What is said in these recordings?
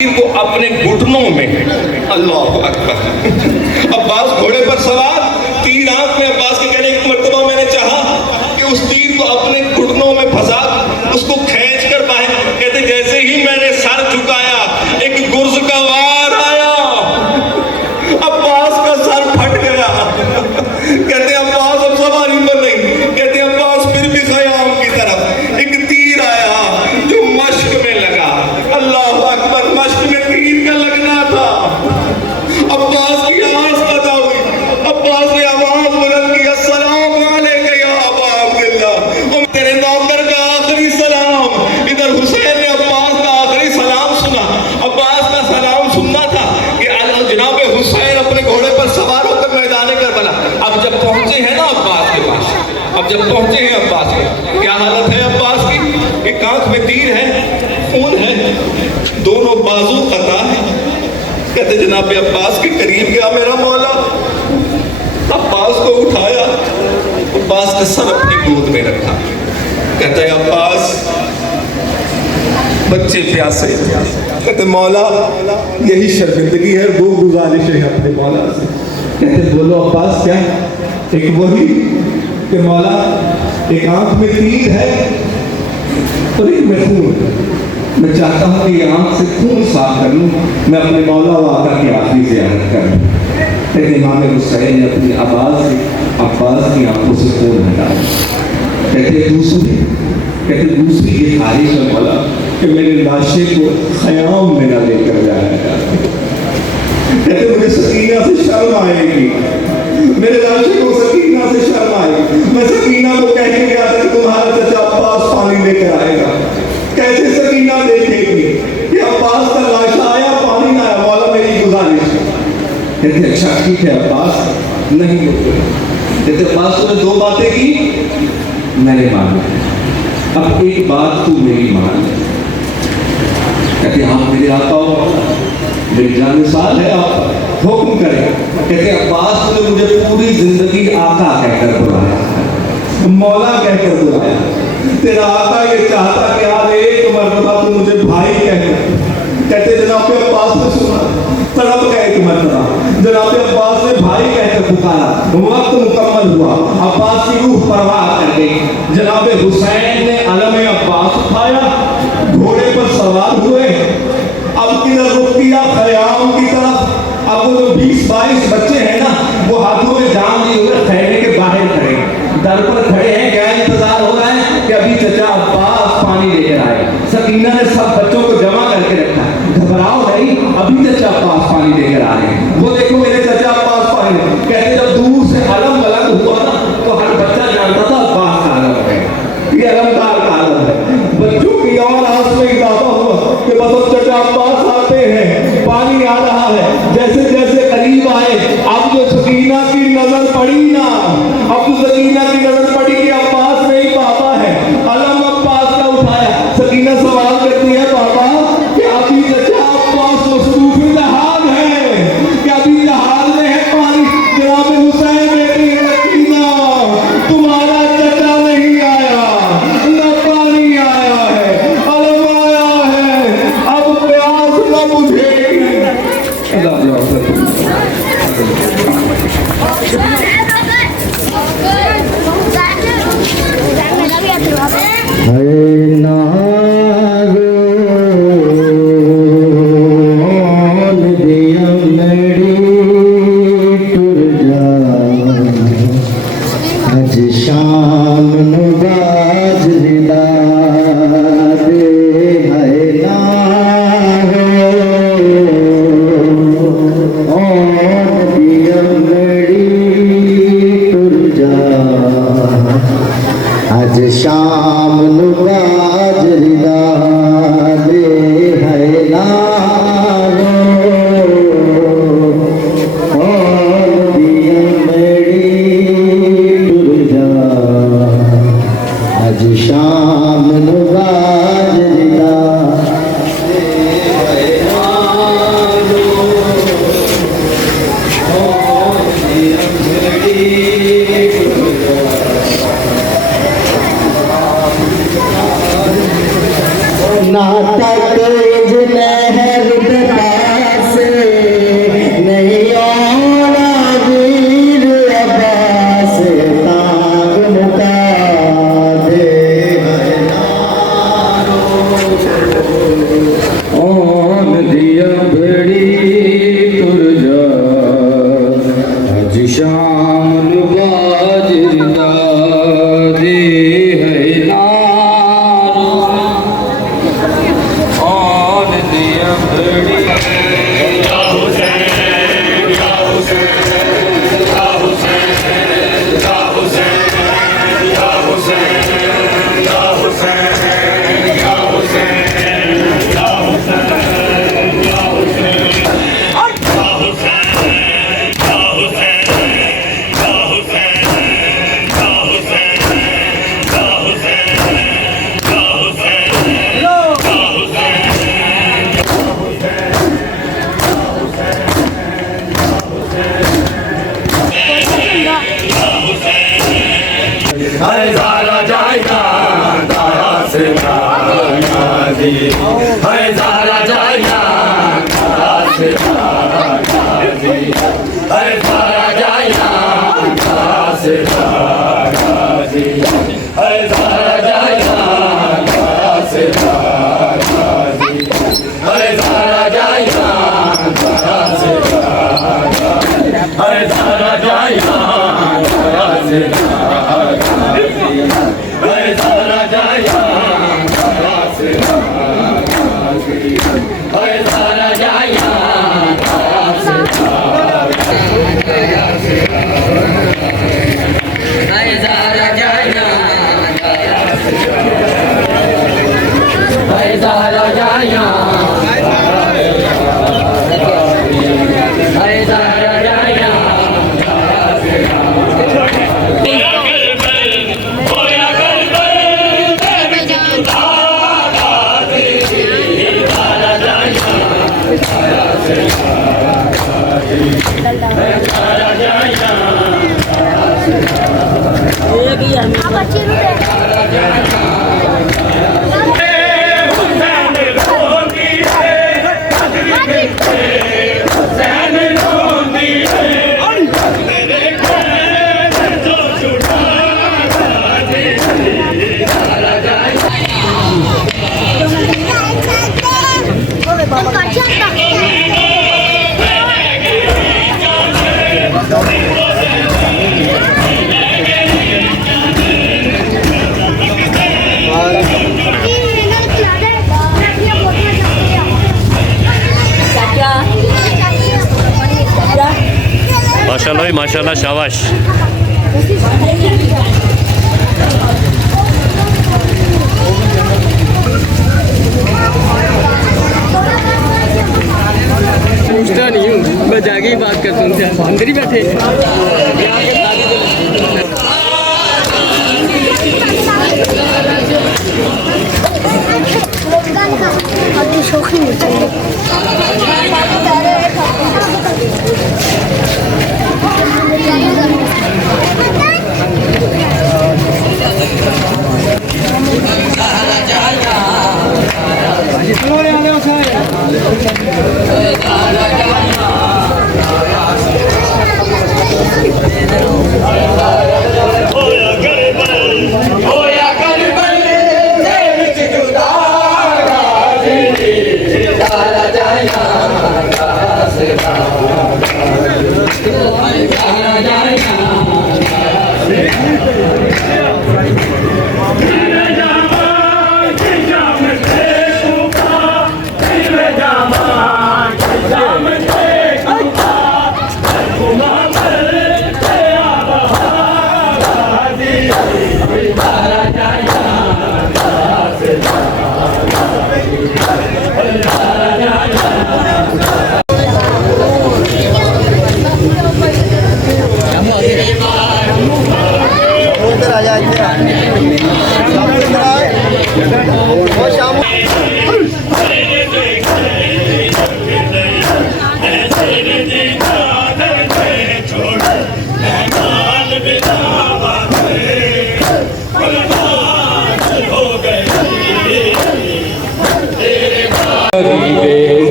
को अपने घुटनों में, अल्लाह अकबर। अब्बास घोड़े पर सवार, तीर आंख में। अब्बास के कहने एक मर्तबा मैंने चाहा कि उस तीर को अपने घुटनों में फंसा, उसको खींच कर बाहर। कहते जैसे ही मैंने सर झुकाया एक गुर्ज का वार आया, अब्बास का सर फट गया। कहते अब्बास अब सवारी पर नहीं। कहते अब्बास फिर भी खयाम की तरफ एक तीर आया जो मश्क में लगा। अल्लाह अकबर, मश्क में तीर का लगना था। अब्बास की आवाज पैदा हुई। अब्बास ने आवाज बुलंद की, अस्सलाम अलैका या अबा अब्दुल्लाह, तेरे नौकर का आखिरी सलाम। इधर हुसैन ने अब्बास का आखिरी सलाम सुना। अब्बास का सलाम सुनना था कि जनाब हुसैन अपने घोड़े पर सवार होकर मैदान करबला। अब जब पहुंचे हैं ना अब्बास के पास, अब जब पहुंचे हैं अब्बास के, क्या हालत है अब्बास की? एक आंख में तीर है, खून है, दोनों बाजू कता है। कहते जनाब अब्बास के करीब गया मेरा मौला, अब्बास को उठाया, अब्बास का सर अपनी गोद में रखा। कहता है अब्बास, बच्चे प्यासे। कहते मौला यही शर्मिंदगी है, वो गुजारिश है अपने मौला से। कहते बोलो अब्बास क्या? एक वही कि मौला एक आंख में तीर है और एक में खून। मैं चाहता हूँ कि आंख से खून साफ कर लूँ, मैं अपने मौला व आका की आखिरी ज़ियारत कर लूँ। कहते इमाम हुसैन ने अपनी आवाज़ से अब्बास की आंखों से खून हटाया। कहते दूसरी ये ख्वाहिश है मौला कि मेरे लाशे को ख़याम में न लेकर जाया जाए। कहते मुझे सकीना से शर्म आएगी, मेरे लाशे को सकीना से शर्म आएगी। मैं सकीना को कह के गया था कि तुम्हारा चचा अब्बास पानी लेकर आएगा। कैसे सकीना देखेगी कि अब्बास का लाशा आया, पानी ना आया? मौला मेरी गुजारिश है। कहते अच्छा ठीक है अब्बास, नहीं बोलते। कहते अब्बास तुमने दो बातें की, मैंने मानी, अब एक बात तू मेरी मान। कहते आप मेरे आका हो, मेरी जानिसार है, आप हुक्म करें। कहते अब्बास ने मुझे पूरी जिंदगी आका कहकर बुलाया, मौला कहकर बुलाया। तेरा आका ये चाहता कि आज एक मर्तबा तू मुझे भाई कहकर। कहते जनाब अब्बास ने सुना, तड़प गए एक मर्तबा, जनाब अब्बास ने भाई कहकर पुकारा। वक्त मुकम्मल हुआ, अब्बास की रूह परवाह कर गई। जनाब हुसैन ने अलम अब्बास उठाया, घोड़े पर सवार हुए। अब किधर रुख किया? ख़याम की तरफ। अब वो जो 20-22 बच्चे हैं ना, वो हाथों में जाम लिए हुए खैमे के बाहर खड़े, दर पर खड़े हैं। क्या इंतजार हो रहा है कि अभी चचा अब्बास पानी लेकर आए। सकीना ने सब बच्चों को जमा करके रखा, घबराओ नहीं, अभी चचा अब्बास पानी लेकर आ रहे हैं। वो देखो मेरे चचा अब्बास पानी। कहते जब दूर से अलम अलग हुआ ना, तो हर बच्चा जानता था अब्बास का अलम है, ये अलमदार का अलम है। बच्चों की और आस में इजाफा हुआ कि बस चचा अब्बास आते हैं, पानी आ रहा है। जैसे जैसे करीब आए, अब जो सकीना की नजर पड़ी ना, अब तो सकीना की नजर पड़ी कि अब्बास नहीं पापा है। अलम अब्बास का उठाया। सकीना सवाल करती है पापा कि अभी चचा अब्बास मसरूफ जहाज है, क्या अभी जहाज में है पानी? जनाब हुसैन बेटी सकीना, तुम्हारा चचा नहीं आया, न पानी आया है, अलम आया है। अब प्यास माशाल्लाह माशाल्लाह शाबाश। पूछता नहीं हूँ, मैं जाके ही बात करता हूँ। अंदर ही बैठे शौकीन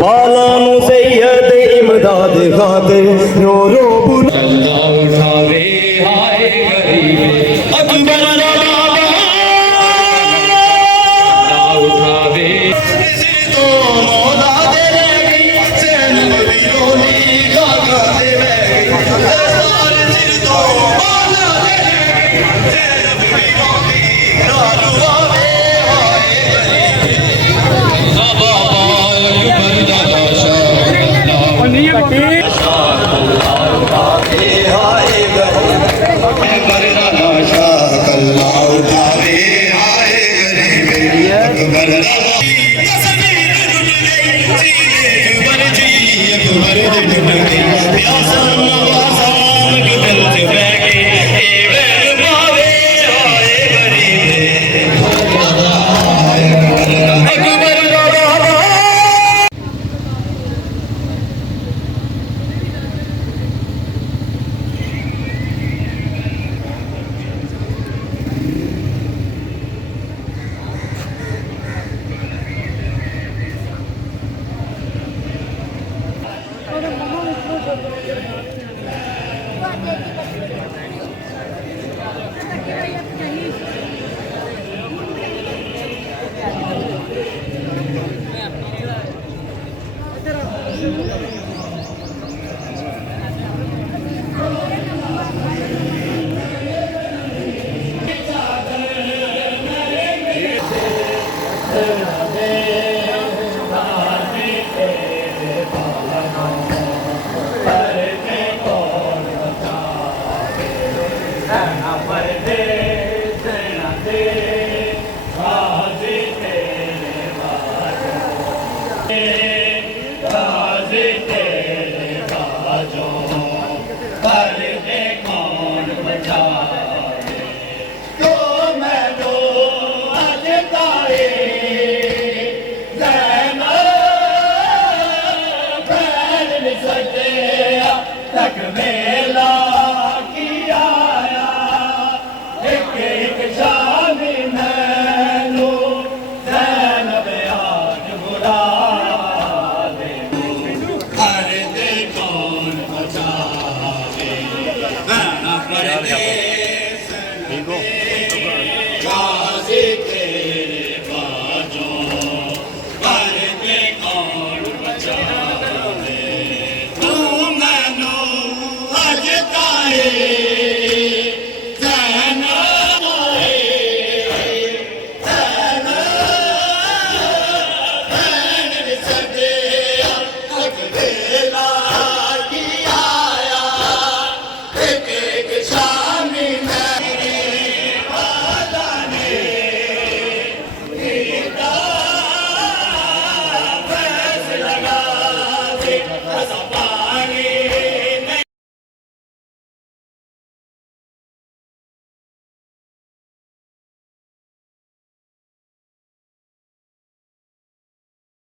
बालानु सैयद इमदाद खातिर रो रो उठावे हाय गरीब अकबर बाबा उठावे तो मौला दे गई सैन विरोधी गागा दे गई सारे सिर तो मौला दे गई सैन विरोधी रालू आवे हाय गरीब बाबा अकबर ते डुल गई प्यासा नवासाम के दिल च बह गई ए वैर पावे आए गरीब अकबर बाबा That's